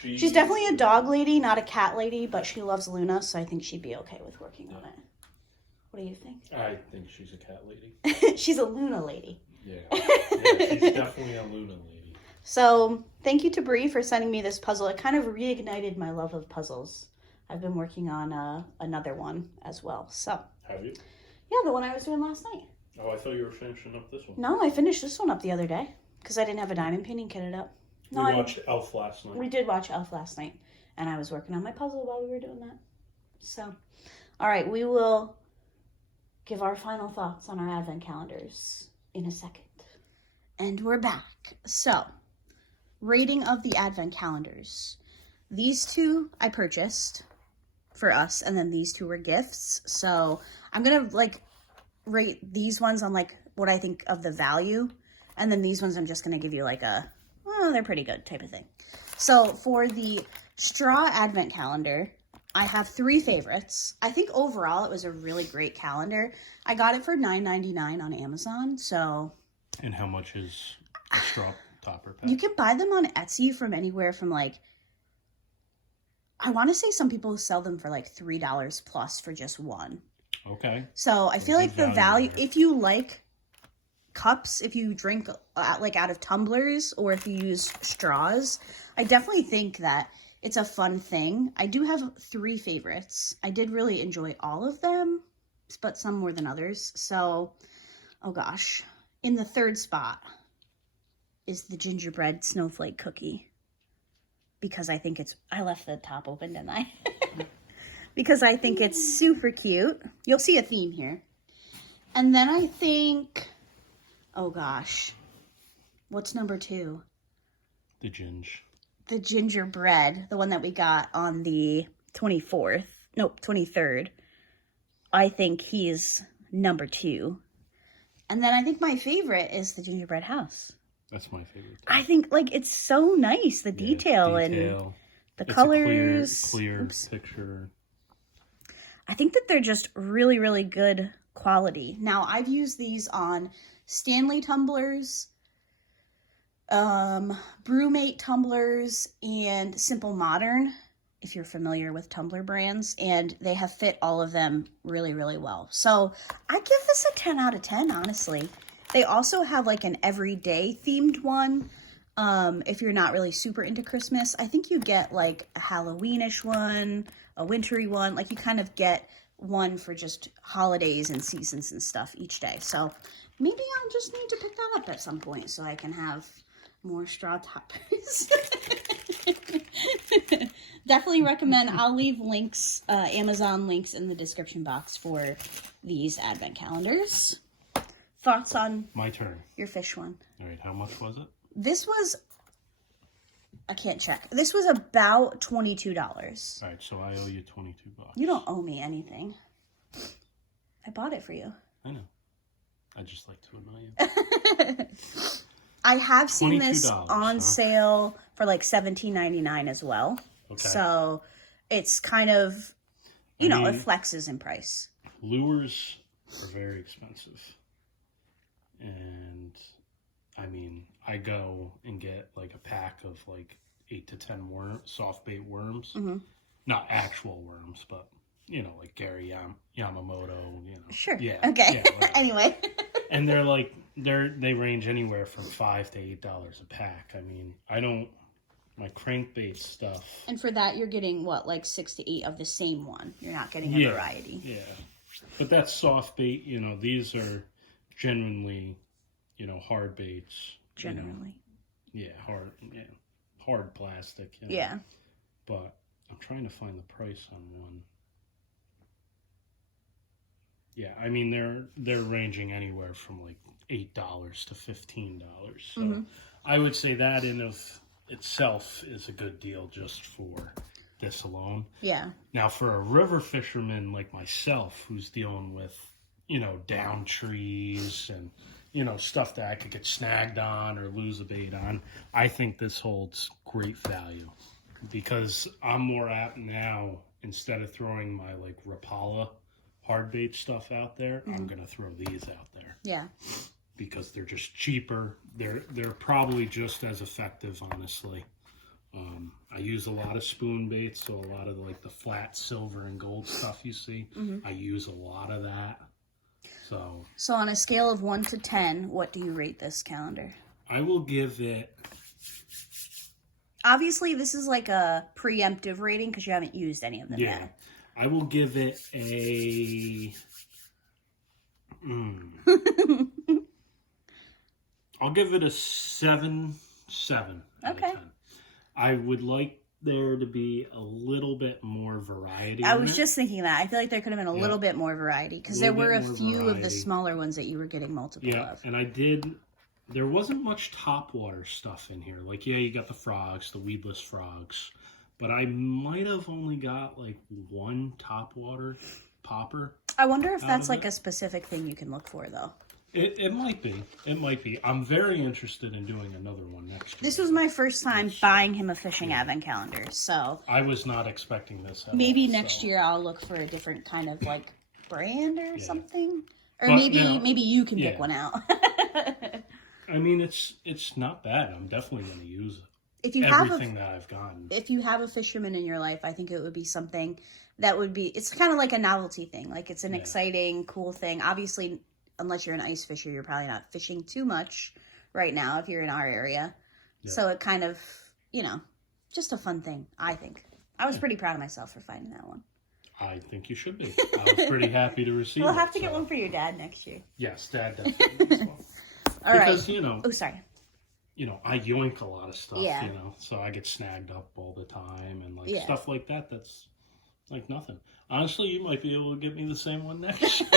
She's definitely a dog lady, not a cat lady, but she loves Luna, so I think she'd be okay with working on it. What do you think? I think she's a cat lady. She's a Luna lady. Yeah, she's definitely a Luna lady. So thank you to Bree for sending me this puzzle. It kind of reignited my love of puzzles. I've been working on another one as well. So. Have you? Yeah, the one I was doing last night. Oh, I thought you were finishing up this one. No, I finished this one up the other day because I didn't have a diamond painting kitted up. No, we watched Elf last night. We did watch Elf last night, and I was working on my puzzle while we were doing that. So, all right, we will give our final thoughts on our advent calendars in a second. And we're back. So, rating of the advent calendars. These two I purchased for us, and then these two were gifts. So, I'm going to, like, rate these ones on, like, what I think of the value, and then these ones I'm just going to give you, like, a, oh, they're pretty good type of thing. So, for the straw advent calendar, I have 3 favorites. I think overall it was a really great calendar. I got it for $9.99 on Amazon, so... And how much is a straw topper pack? You can buy them on Etsy from anywhere from, like... I want to say some people sell them for, like, $3 plus for just one. Okay. So, I feel like the value... If you like cups, if you drink, like, out of tumblers, or if you use straws, I definitely think that it's a fun thing. I do have 3 favorites. I did really enjoy all of them, but some more than others. So, oh gosh. In the 3rd spot is the gingerbread snowflake cookie. Because I think it's... I left the top open, didn't I? Because I think it's super cute. You'll see a theme here. And then I think... Oh gosh. What's number 2? The ginge. The gingerbread, the one that we got on the 24th. Nope, 23rd. I think he's number 2. And then I think my favorite is the gingerbread house. That's my favorite. I think, like, it's so nice, the detail and the colors. A clear picture. I think that they're just really, really good quality. Now, I've used these on Stanley tumblers, Brewmate tumblers, and Simple Modern, if you're familiar with tumbler brands, and they have fit all of them really, really well. So I give this a 10 out of 10, honestly. They also have like an everyday themed one. If you're not really super into Christmas, I think you get like a Halloweenish one, a wintry one. Like you kind of get one for just holidays and seasons and stuff each day. So maybe I'll just need to pick that up at some point so I can have more straw toppers. Definitely recommend. I'll leave links, Amazon links in the description box for these advent calendars. Thoughts on my turn? Your fish one. All right, how much was it? This was, I can't check. This was about $22. All right, so I owe you $22. You don't owe me anything. I bought it for you. I know. I just like to annoy you. I have seen this on sale for like $17.99 as well. Okay. So it's kind of, you know, it flexes in price. Lures are very expensive. And I mean, I go and get like a pack of like 8 to 10 soft bait worms. Mm-hmm. Not actual worms, but you know, like Gary Yamamoto, you know. Sure. Yeah. Okay. Yeah, Anyway. And they're like they range anywhere from $5 to $8 a pack. I mean, my crankbait stuff. And for that, you're getting what, like 6 to 8 of the same one. You're not getting a variety. Yeah. But that's soft bait. You know, these are genuinely, you know, hard baits. Generally. You know. Hard plastic. You know? Yeah. But I'm trying to find the price on one. Yeah, I mean they're ranging anywhere from like $8 to $15. So I would say that in of itself is a good deal just for this alone. Yeah. Now for a river fisherman like myself who's dealing with, you know, down trees and, you know, stuff that I could get snagged on or lose a bait on, I think this holds great value because I'm more apt now, instead of throwing my like Rapala hard bait stuff out there, I'm gonna throw these out there. Yeah. Because they're just cheaper. They're probably just as effective, honestly. I use a lot of spoon baits, so a lot of like the flat silver and gold stuff you see. I use a lot of that. So on a scale of 1 to 10, what do you rate this calendar? I will give it Obviously, this is like a preemptive rating because you haven't used any of them yet. I will give it a... I'll give it a 7 out of 10. I would like there to be a little bit more variety. I was just thinking that. I feel like there could have been a little bit more variety because there were a few of the smaller ones that you were getting multiple of. And there wasn't much topwater stuff in here. Like, you got the frogs, the weedless frogs, but I might have only got like one topwater popper. I wonder if that's like a specific thing you can look for, though. It might be. It might be. I'm very interested in doing another one next year. This was my first time buying him a fishing advent calendar, so... I was not expecting this at maybe all, next year I'll look for a different kind of, like, brand or something. Or but maybe you can pick one out. I mean, it's not bad. I'm definitely going to use it. If you everything that I've gotten. If you have a fisherman in your life, I think it would be something that would be... It's kind of like a novelty thing. Like, it's an exciting, cool thing. Obviously... Unless you're an ice fisher, you're probably not fishing too much right now if you're in our area. Yeah. So it kind of, just a fun thing, I think. I was pretty proud of myself for finding that one. I think you should be. I was pretty happy to receive it. We'll have to get one for your dad next year. Yes, Dad definitely as well. All because, right. Oh, sorry. I yoink a lot of stuff, so I get snagged up all the time and stuff like that. That's like nothing. Honestly, you might be able to get me the same one next year.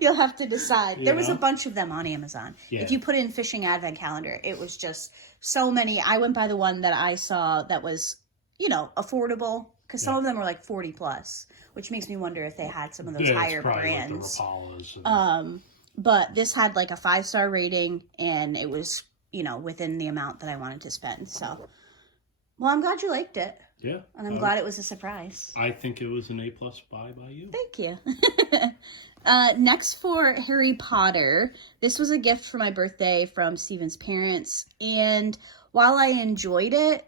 You'll have to decide. There was a bunch of them on Amazon. Yeah. If you put in fishing advent calendar, it was just so many. I went by the one that I saw that was, affordable. Because some of them were like 40 plus, which makes me wonder if they had some of those higher brands. Like but this had like a 5-star rating, and it was, within the amount that I wanted to spend. So, well, I'm glad you liked it. Yeah. And I'm glad it was a surprise. I think it was an A+ buy by you. Thank you. Next for Harry Potter. This was a gift for my birthday from Steven's parents. And while I enjoyed it,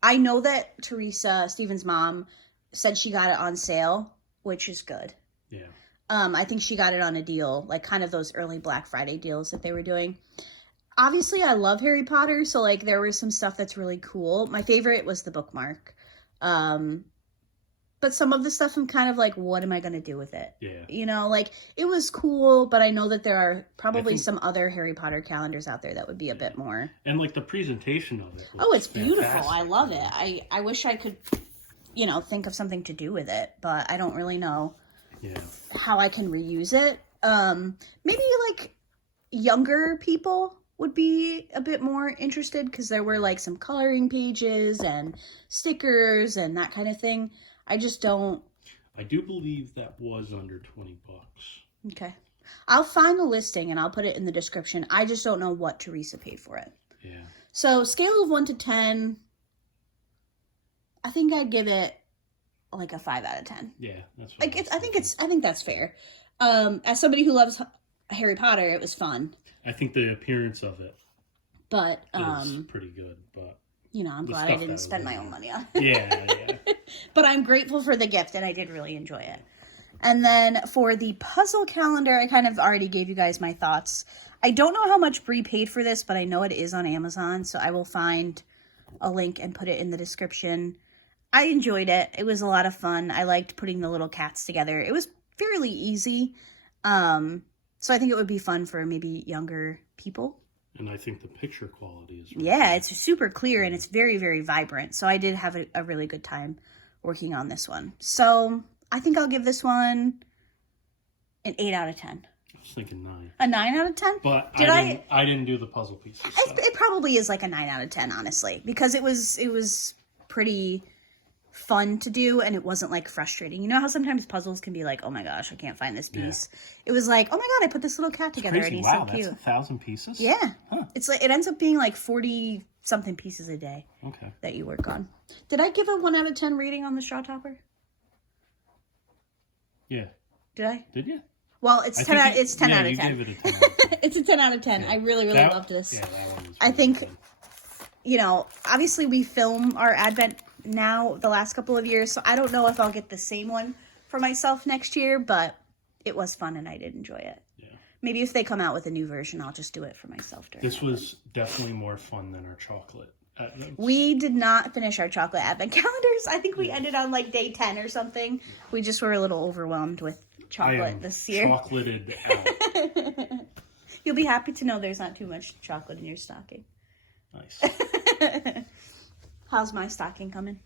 I know that Teresa, Steven's mom, said she got it on sale, which is good. Yeah. I think she got it on a deal, like kind of those early Black Friday deals that they were doing. Obviously, I love Harry Potter, so, like, there was some stuff that's really cool. My favorite was the bookmark. But some of the stuff I'm kind of like, what am I going to do with it? Yeah. It was cool, but I know that there are probably some other Harry Potter calendars out there that would be a bit more. And, the presentation of it. Oh, it's beautiful. I love it. I wish I could, think of something to do with it, but I don't really know how I can reuse it. Maybe, younger people would be a bit more interested because there were some coloring pages and stickers and that kind of thing. I just don't. I do believe that was under $20. Okay. I'll find the listing and I'll put it in the description. I just don't know what Teresa paid for it. Yeah. So scale of 1 to 10, I think I'd give it a 5 out of 10. Yeah, that's what I think that's fair. As somebody who loves Harry Potter, it was fun. I think the appearance of it is pretty good, but I'm glad I didn't spend my own money on it. Yeah. But I'm grateful for the gift, and I did really enjoy it. And then for the puzzle calendar, I kind of already gave you guys my thoughts. I don't know how much Bree paid for this, but I know it is on Amazon, so I will find a link and put it in the description. I enjoyed it. It was a lot of fun. I liked putting the little cats together. It was fairly easy. So I think it would be fun for maybe younger people. And I think the picture quality is really good. It's super clear and it's very, very vibrant. So I did have a really good time working on this one. So I think I'll give this one an 8 out of 10. I was thinking 9. A 9 out of 10? But I didn't do the puzzle pieces. So. It probably is like a 9 out of 10, honestly, because it was pretty fun to do and it wasn't frustrating. You know how sometimes puzzles can be like, oh my gosh, I can't find this piece. Yeah. It was like, oh my god, I put this little cat together and he's so cute. That's 1,000 pieces? Yeah. Huh. It ends up being 40 something pieces a day. Okay. That you work on. Did I give a 1 out of 10 rating on the straw topper? Yeah. Did I? Did you? Well, it's 10 out of 10. You gave it a 10 out of 10. It's a 10 out of 10. Yeah. I really, really loved this. Yeah, that one was I think good. Obviously we film our Advent now the last couple of years, so I don't know if I'll get the same one for myself next year, but it was fun and I did enjoy it. Yeah. Maybe if they come out with a new version, I'll just do it for myself. This was definitely more fun than our chocolate. We did not finish our chocolate advent calendars. I think we ended on like day 10 or something. We just were a little overwhelmed with chocolate this year. Chocolated out. You'll be happy to know there's not too much chocolate in your stocking. Nice. How's my stocking coming?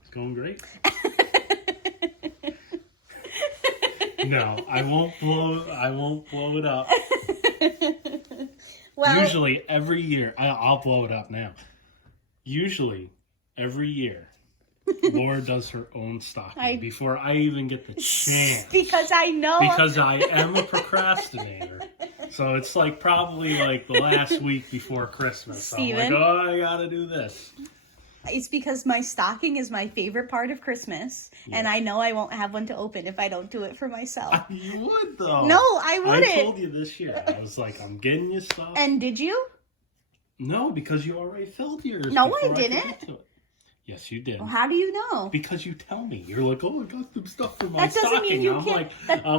It's going great. No, I won't blow it up. Well, usually every year, I'll blow it up now. Usually every year, Laura does her own stocking before I even get the chance. Because I know. Because I am a procrastinator. So it's like probably like the last week before Christmas. Steven, I'm like, oh, I gotta do this. It's because my stocking is my favorite part of Christmas, and I know I won't have one to open if I don't do it for myself. You would, though. No, I wouldn't. I told you this year. I was like, I'm getting you stuff. And did you? No, because you already filled yours. No, I didn't. Yes, you did. Well, how do you know? Because you tell me. You're like, oh, I got some stuff for my that doesn't stocking. Mean you I'm can't,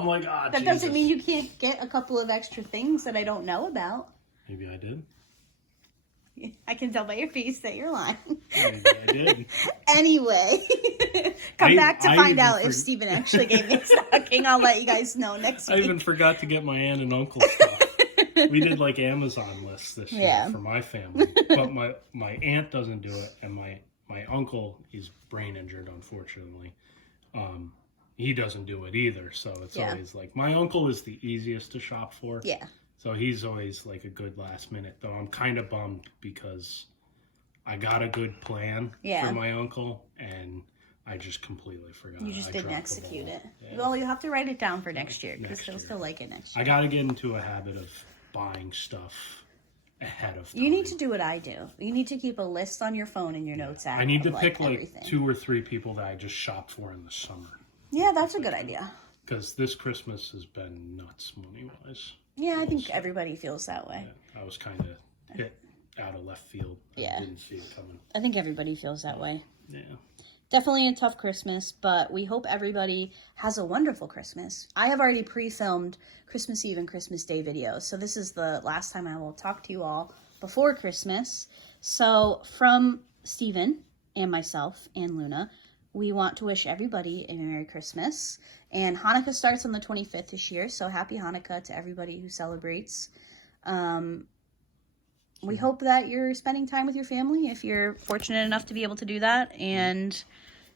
like, ah, that doesn't mean you can't get a couple of extra things that I don't know about. Maybe I did. I can tell by your face that you're lying. Maybe I did. Anyway, come back to find out if Steven actually gave me a stocking. I'll let you guys know next week. I even forgot to get my aunt and uncle stuff. We did like Amazon lists this year for my family. But my aunt doesn't do it, and my uncle, he's brain injured, unfortunately. He doesn't do it either. So it's always like, my uncle is the easiest to shop for. Yeah. So he's always like a good last minute, though I'm kind of bummed because I got a good plan for my uncle and I just completely forgot. You just didn't execute it. Yeah. Well, you have to write it down for next year because he'll still like it next year. I got to get into a habit of buying stuff ahead of time. You need to do what I do. You need to keep a list on your phone in your notes app. I need to pick like 2 or 3 people that I just shop for in the summer. Yeah, that's a good idea. Because this Christmas has been nuts money-wise. Yeah, I think everybody feels that way. Yeah, I was kind of hit out of left field. I didn't see it coming. I think everybody feels that way. Yeah. Definitely a tough Christmas, but we hope everybody has a wonderful Christmas. I have already pre-filmed Christmas Eve and Christmas Day videos, so this is the last time I will talk to you all before Christmas. So from Steven and myself and Luna, we want to wish everybody a Merry Christmas. And Hanukkah starts on the 25th this year, so happy Hanukkah to everybody who celebrates. We hope that you're spending time with your family if you're fortunate enough to be able to do that, and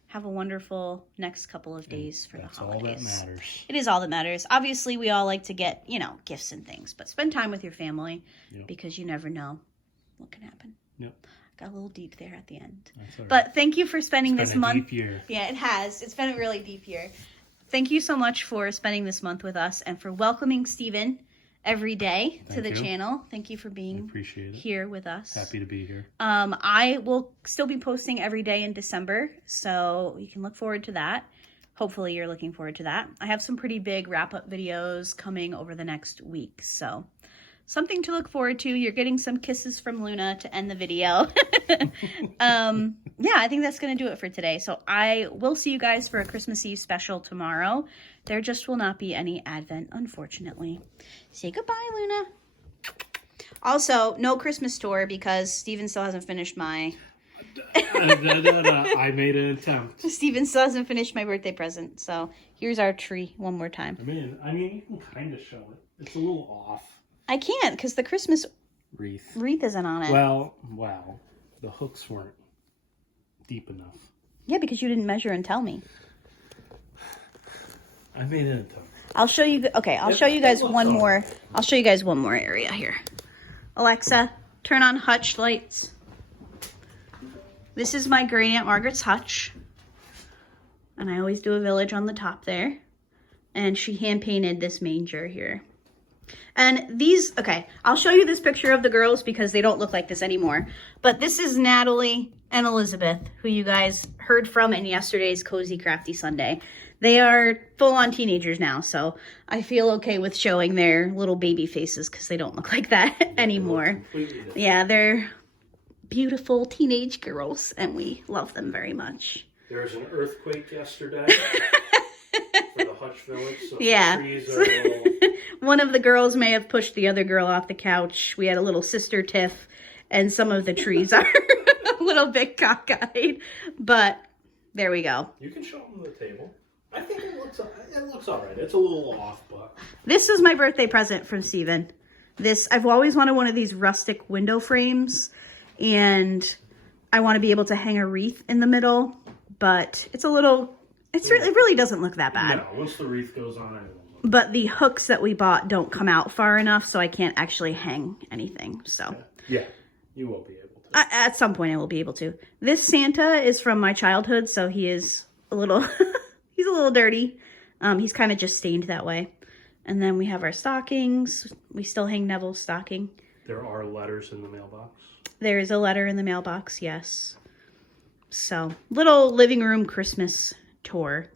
have a wonderful next couple of days for the holidays. That's all that matters. It is all that matters. Obviously, we all like to get, gifts and things, but spend time with your family because you never know what can happen. Yep. Got a little deep there at the end. That's all right. But thank you for spending this month. Deep year. Yeah, it has. It's been a really deep year. Thank you so much for spending this month with us and for welcoming Steven every day to the channel. Thank you for being here with us. Happy to be here. I will still be posting every day in December, so you can look forward to that. Hopefully you're looking forward to that. I have some pretty big wrap-up videos coming over the next week, so something to look forward to. You're getting some kisses from Luna to end the video. Yeah, I think that's going to do it for today. So I will see you guys for a Christmas Eve special tomorrow. There just will not be any Advent, unfortunately. Say goodbye, Luna. Also, no Christmas tour because Steven still hasn't finished my... I made an attempt. Steven still hasn't finished my birthday present. So here's our tree one more time. I mean, you can kind of show it. It's a little off. I can't because the Christmas wreath isn't on it. Well, the hooks weren't deep enough. Yeah, because you didn't measure and tell me. I made an attempt. I'll show you. Okay, I'll show you guys one more. I'll show you guys one more area here. Alexa, turn on hutch lights. This is my great Aunt Margaret's hutch, and I always do a village on the top there. And she hand painted this manger here. And these, okay, I'll show you this picture of the girls because they don't look like this anymore. But this is Natalie and Elizabeth, who you guys heard from in yesterday's Cozy Crafty Sunday. They are full-on teenagers now, so I feel okay with showing their little baby faces because they don't look like that anymore. Yeah, they're beautiful teenage girls, and we love them very much. There was an earthquake yesterday for the Hutch Village, so yeah. the trees are a little... One of the girls may have pushed the other girl off the couch. We had a little sister tiff, and some of the trees are a little bit cockeyed, but there we go. You can show them the table. I think it looks all right. It's a little off, but... This is my birthday present from Steven. I've always wanted one of these rustic window frames, and I want to be able to hang a wreath in the middle, but it really doesn't look that bad. No, once the wreath goes on, I won't. But the hooks that we bought don't come out far enough, so I can't actually hang anything, so. Yeah, you won't be able to. At some point I will be able to. This Santa is from my childhood, so he is a little, he's a little dirty. He's kind of just stained that way. And then we have our stockings. We still hang Neville's stocking. There are letters in the mailbox. There is a letter in the mailbox, yes. So, little living room Christmas tour.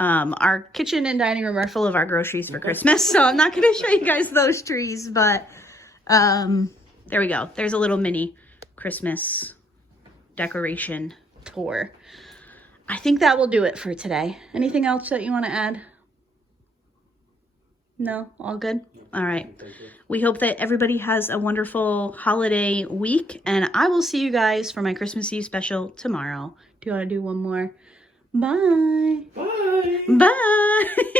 Our kitchen and dining room are full of our groceries for Christmas, so I'm not going to show you guys those trees, but there we go. There's a little mini Christmas decoration tour. I think that will do it for today. Anything else that you want to add? No? All good? All right. We hope that everybody has a wonderful holiday week, and I will see you guys for my Christmas Eve special tomorrow. Do you want to do one more? Bye. Bye. Bye.